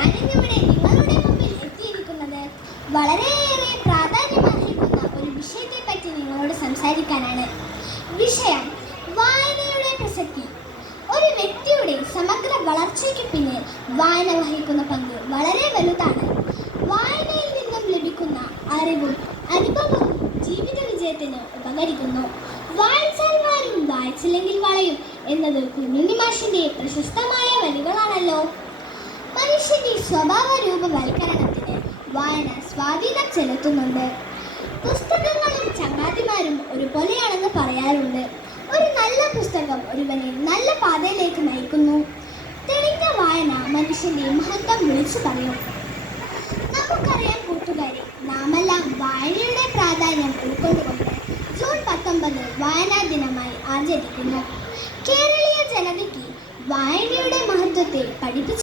ഞാനിന്നിവിടെ നിങ്ങളുടെ മുമ്പിൽ എത്തിയിരിക്കുന്നത് വളരെയേറെ പ്രാധാന്യമർഹിക്കുന്ന ഒരു വിഷയത്തെ പറ്റി നിങ്ങളോട് സംസാരിക്കാനാണ്. വിഷയം വായനയുടെ പ്രസക്തി. ഒരു വ്യക്തിയുടെ സമഗ്ര വളർച്ചയ്ക്ക് പിന്നിൽ വായന വഹിക്കുന്ന പങ്ക് വളരെ വലുതാണ്. വായനയിൽ നിന്നും ലഭിക്കുന്ന അറിവും അനുഭവവും ജീവിത വിജയത്തിന് ഉപകരിക്കുന്നു. വായിച്ചാൽ വാരും വായിച്ചില്ലെങ്കിൽ വളയും എന്നത് കുഞ്ഞുണ്ണി മാഷിന്റെ പ്രശസ്തമായ വരികളാണല്ലോ. സ്വഭാവ രൂപവൽക്കരണത്തിന് വായന സ്വാധീനം ചെലുത്തുന്നുണ്ട്. പുസ്തകങ്ങളും ചങ്ങാതിമാരും ഒരുപോലെയാണെന്ന് പറയാറുണ്ട്. ഒരു നല്ല പുസ്തകം ഒരുവനെ നല്ല പാതയിലേക്ക് നയിക്കുന്നു. തെളിഞ്ഞ വായന മനുഷ്യന്റെ മഹത്വം വിളിച്ചു പറയും. നമുക്കറിയാം കൂട്ടുകാരെ നാമെല്ലാം വായനയുടെ പ്രാധാന്യം ഉൾക്കൊണ്ടുകൊണ്ട് ജൂൺ പത്തൊമ്പത് വായനാ ദിനമായി ആചരിക്കുന്നു. കേരളീയ ജനതയ്ക്ക് വായനയുടെ മഹത്വത്തെ പഠിപ്പിച്ചു